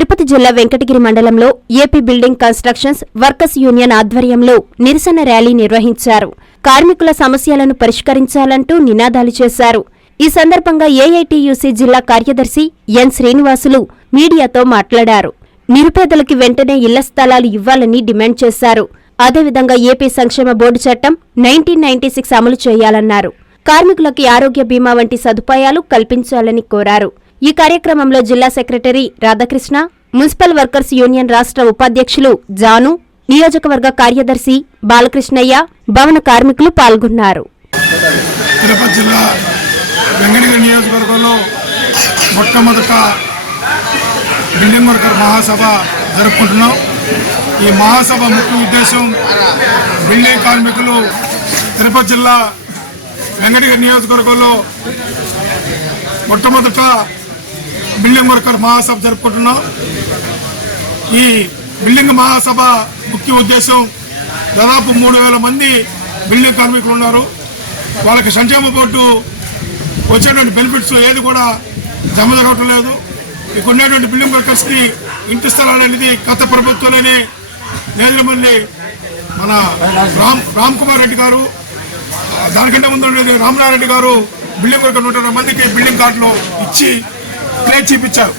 తిరుపతి జిల్లా వెంకటగిరి మండలంలో AP building constructions workers union ఆధ్వర్యంలో నిరసన ర్యాలీ నిర్వహించారు. కార్మికుల సమస్యలను పరిష్కరించాలంటూ నినాదాలు చేశారు. ఈ సందర్భంగా ఏఐటీయూసీ జిల్లా కార్యదర్శి ఎన్ శ్రీనివాసులు మీడియాతో మాట్లాడారు. నిరుపేదలకి వెంటనే ఇళ్ల స్థలాలు ఇవ్వాలని డిమాండ్ చేశారు. అదేవిధంగా ఏపీ సంక్షేమ బోర్డు చట్టం 1996 అమలు చేయాలన్నారు. కార్మికులకి ఆరోగ్య బీమా వంటి సదుపాయాలు కల్పించాలని కోరారు. ఈ కార్యక్రమంలో జిల్లా secretary Radhakrishna, municipal workers union రాష్ట్ర ఉపాధ్యక్షులు జాను, నియోజకవర్గ కార్యదర్శి బాలకృష్ణయ్య, భవన కార్మికులు పాల్గొన్నారు. తిరుపతి జిల్లా వెంకటగిరి నియోజకవర్గంలో మొట్టమొదట బిల్డింగ్ వర్కర్ మహాసభ జరుపుకుంటున్నాం. ఈ మహాసభ ముఖ్య ఉద్దేశం బిల్డింగ్ కార్మికులు తిరుపతి జిల్లా వెంకటగిరి నియోజకవర్గంలో మొట్టమొదట బిల్డింగ్ వర్కర్ మహాసభ జరుపుకుంటున్నాం. ఈ బిల్డింగ్ మహాసభ ముఖ్య ఉద్దేశం దాదాపు 3,000 మంది బిల్డింగ్ కార్మికులు ఉన్నారు. వాళ్ళకి సంక్షేమ బోర్డు వచ్చేటువంటి బెనిఫిట్స్ ఏది కూడా జమ జరగటం లేదు. ఇక్కడ ఉన్నటువంటి బిల్డింగ్ వర్కర్స్కి ఇంటి స్థలాలు అనేది గత ప్రభుత్వంలోనే నేదులమల్లి మన రామ్ కుమార్ రెడ్డి గారు, దానికంటే ముందు ఉండేది రామనారెడ్డి గారు బిల్డింగ్ వర్కర్ 120 మందికి బిల్డింగ్ కార్డులు ఇచ్చి క్లియర్ చేయించారు.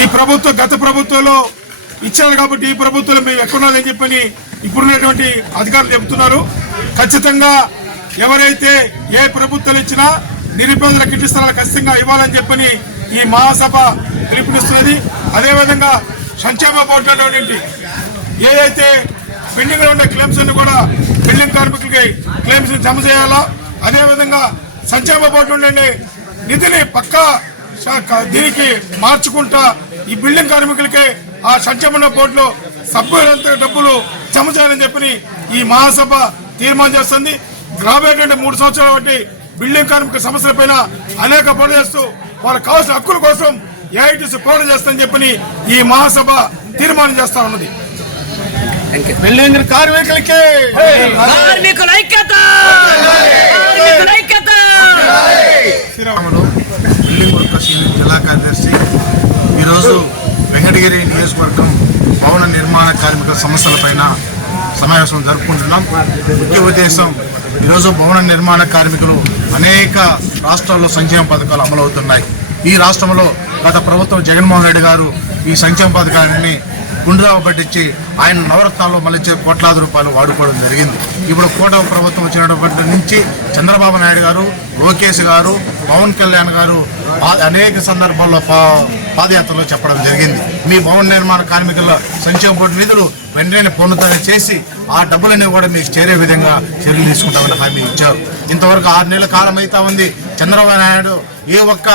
ఈ ప్రభుత్వం గత ప్రభుత్వంలో ఇచ్చారు కాబట్టి ఈ ప్రభుత్వంలో మేము ఎక్కడున్నారని చెప్పని ఇప్పుడున్నటువంటి అధికారులు చెబుతున్నారు. ఖచ్చితంగా ఎవరైతే ఏ ప్రభుత్వాలు ఇచ్చినా నిరుపేదలకు ఇంటి స్థలాలు ఖచ్చితంగా ఇవ్వాలని చెప్పని ఈ మహాసభ పిలుపునిస్తున్నది. అదేవిధంగా సంక్షేమ బోర్డు అనేటువంటి ఏదైతే పెండింగ్ లో ఉన్న క్లెయిమ్స్ అన్ని కూడా బిల్డింగ్ కార్మికులకి క్లెయిమ్స్ జమ చేయాలా. అదేవిధంగా సంక్షేమ బోర్డు ఉండే నిధిని పక్కా దీనికి మార్చుకుంటా ఈ బిల్డింగ్ కార్మికులకి ఆ సంక్షేమ బోర్డులో సభ్యులంత డబ్బులు జమ చేయాలని చెప్పని ఈ మహాసభ తీర్మానం చేస్తుంది. రాబోయేటువంటి 3 సంవత్సరాల బట్టి బిల్డింగ్ కార్మిక సమస్యలపైన అనేక పనులు చేస్తూ వాళ్ళకి కావాల్సిన హక్కుల కోసం ఏఐటీసీ పోరాటం చేస్తామని చెప్పని ఈ మహాసభ తీర్మానం చేస్తా ఉన్నది. బిల్డింగ్ కార్మికులకి శ్రీరాములు బిల్డింగ్ వర్కర్స్ యూనియన్ జిల్లా కార్యదర్శి. ఈరోజు వెంకటగిరి నియోజకవర్గం భవన నిర్మాణ కార్మిక సమస్యలపైన సమావేశం జరుపుకుంటున్నాం. ముఖ్య ఉద్దేశం ఈరోజు భవన నిర్మాణ కార్మికులు అనేక రాష్ట్రాల్లో సంక్షేమ పథకాలు అమలవుతున్నాయి. ఈ రాష్ట్రంలో గత ప్రభుత్వం జగన్మోహన్ రెడ్డి గారు ఈ సంక్షేమ పథకాన్ని గుండ్రావ పట్టించి ఆయన నవరత్నాల్లో మళ్ళీ కోట్లాది రూపాయలు వాడుకోవడం జరిగింది. ఇప్పుడు కూటమి ప్రభుత్వం వచ్చినప్పటి నుంచి చంద్రబాబు నాయుడు గారు, లోకేష్ గారు, పవన్ కళ్యాణ్ గారు అనేక సందర్భాల్లో పాదయాత్రలో చెప్పడం జరిగింది. మీ భవన నిర్మాణ కార్మికుల సంక్షేమ బోర్డు నిధులు వెంటనే పునరుద్ధరణ చేసి ఆ డబ్బులన్నీ కూడా మీకు చేరే విధంగా చర్యలు తీసుకుంటామని హామీ ఇచ్చారు. ఇంతవరకు 6 నెలల కాలం అయితే ఉంది. చంద్రబాబు నాయుడు ఏ ఒక్క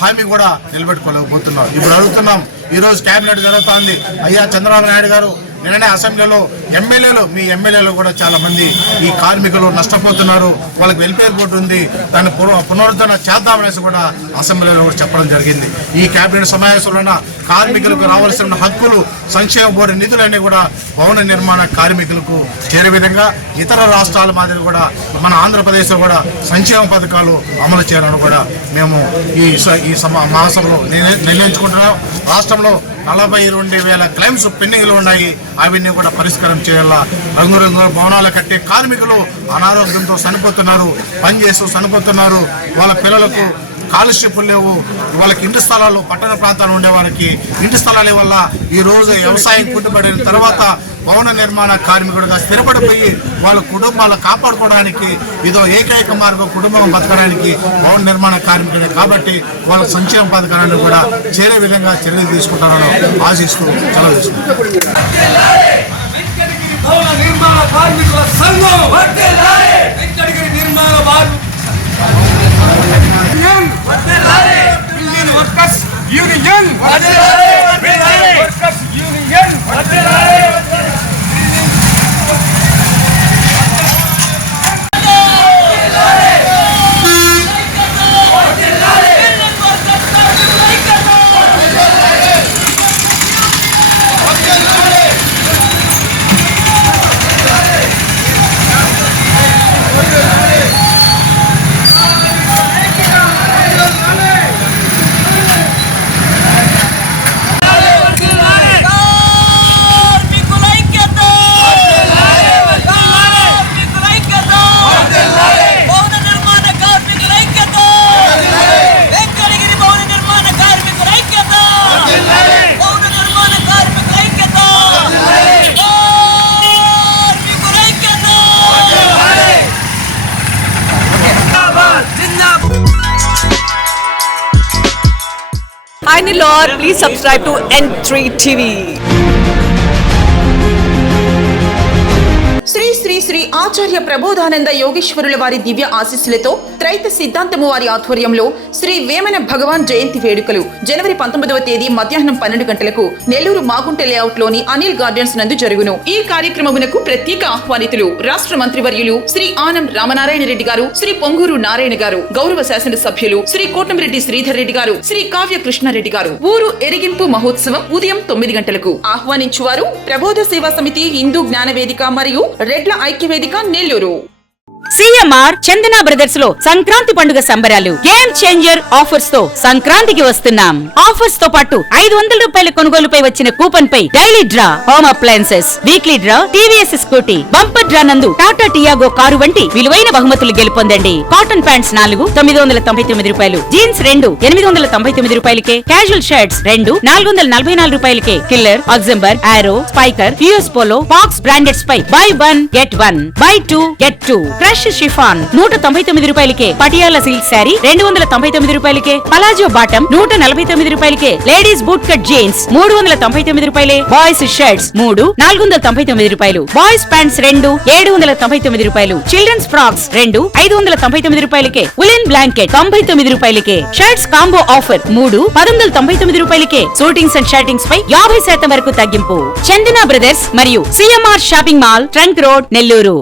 హామీ కూడా నిలబెట్టుకోలేకపోతున్నారు. ఇప్పుడు అడుగుతున్నాం, ఈరోజు క్యాబినెట్ జరుగుతోంది. అయ్యా చంద్రబాబు నాయుడు గారు నిన్ననే అసెంబ్లీలో మీ ఎమ్మెల్యేలు కూడా చాలా మంది ఈ కార్మికులు నష్టపోతున్నారు, వాళ్ళకి వెల్ఫేర్ బోర్డు ఉంది, దాన్ని పునరుద్ధరణ చేద్దామనేసి కూడా అసెంబ్లీలో కూడా చెప్పడం జరిగింది. ఈ కేబినెట్ సమావేశంలో కార్మికులకు రావాల్సిన హక్కులు, సంక్షేమ బోర్డు నిధులన్నీ కూడా భవన నిర్మాణ కార్మికులకు చేరే విధంగా ఇతర రాష్ట్రాల మాదిరి కూడా మన ఆంధ్రప్రదేశ్లో కూడా సంక్షేమ పథకాలు అమలు చేయాలని కూడా మేము ఈ మహాసభలో నిర్ణయించుకుంటున్నాం. రాష్ట్రంలో 42,000 క్లెయిమ్స్ పెండింగ్లు ఉన్నాయి. అవన్నీ కూడా పరిష్కారం చేయాలా. రంగురంగుల భవనాలు కట్టే కార్మికులు అనారోగ్యంతో చనిపోతున్నారు, పనిచేస్తూ చనిపోతున్నారు. వాళ్ళ పిల్లలకు స్కాలర్షిప్లు లేవు. వాళ్ళకి ఇంటి స్థలాలు, పట్టణ ప్రాంతాలు ఉండే వాళ్ళకి ఇంటి స్థలాల వల్ల ఈ రోజు వ్యవసాయం కుట్టుబడిన తర్వాత భవన నిర్మాణ కార్మికుడుగా స్థిరపడిపోయి వాళ్ళ కుటుంబాలు కాపాడుకోవడానికి ఇదో ఏకైక మార్గం కుటుంబం బతకడానికి భవన నిర్మాణ కార్మికుడే. కాబట్టి వాళ్ళ సంక్షేమ పథకాలను కూడా చేరే విధంగా చర్యలు తీసుకుంటారని ఆశిస్తూ సెలవు తీసుకుంటారు. Shine the Lord. Please subscribe to N3 TV. Shri Shri Shri ఆచార్య ప్రబోధానంద యోగేశ్వరుల వారి దివ్య ఆశీస్సులతో త్రైత సిద్ధాంతము వారి ఆధ్వర్యంలో శ్రీ వేమన భగవాన్ జయంతి వేడుకలు జనవరి 19వ తేదీ మధ్యాహ్నం 12 గంటలకు నెల్లూరు మాగుంట లేఅవుట్ లోని అనిల్ గార్డెన్స్ నందు జరుగును. ఈ కార్యక్రమమునకు ప్రత్యేక ఆహ్వానితులు రాష్ట్ర మంత్రివర్యులు శ్రీ ఆనం రామనారాయణ రెడ్డి గారు, శ్రీ పొంగూరు నారాయణ గారు, గౌరవ శాసన సభ్యులు శ్రీ కోటంరెడ్డి శ్రీధర్ రెడ్డి గారు, శ్రీ కావ్య కృష్ణారెడ్డి గారు. ఊరు ఎరిగింపు మహోత్సవం ఉదయం 9 గంటలకు. ఆహ్వానించువారు ప్రబోధ సేవా సమితి, హిందూ జ్ఞాన వేదిక మరియు రెడ్ల ఐక్యవేదిక నెల్లూరు. సిఎంఆర్ చందన బ్రదర్స్ లో సంక్రాంతి పండుగ సంబరాలు గేమ్ చేంజర్ ఆఫర్స్ తో సంక్రాంతికి వస్తున్నాం. ఆఫర్స్ తో పాటు 500 రూపాయల కొనుగోలుపై వచ్చిన కూపన్ పై daily draw home appliances, weekly draw TVS Scooty, bumper draw నందు టాటా టియాగో కారు వంటి విలువైన బహుమతులు గెలుపొందండి. కాటన్ ప్యాంట్స్ 4 999 రూపాయలు, జీన్స్ 2 899 రూపాయలకే, క్యాజువల్ షర్ట్స్ 2 444 రూపాయలకే, Killer, Oxemberg, Arrow, Spykar, US Polo, Fox brandeds పై buy 1 get 1 buy 2 get 2, fresh chiffon 199 రూపాయలకే, పటియాలా సిల్క్ శారీ 299 రూపాయలకే, పలాజో బాటం 149 రూపాయలకే, లేడీస్ బూట్ కట్ జీన్స్ 399 రూపాయలే, బాయ్స్ షర్ట్స్ 3 499 రూపాయలు, బాయ్స్ ప్యాంట్స్ 2 799 రూపాయలు, చిల్డ్రన్స్ ఫ్రాక్స్ 2 599 రూపాయలకే, ఉలెన్ బ్లాంకెట్ 99 రూపాయలకే, షర్ట్స్ కాంబో ఆఫర్ 3 1199 రూపాయలకే, షూటింగ్స్ అండ్ షర్టింగ్స్ పై 50% వరకు తగ్గింపు. చందన బ్రదర్స్ మరియు CMR shopping mall, trunk road, Nellore.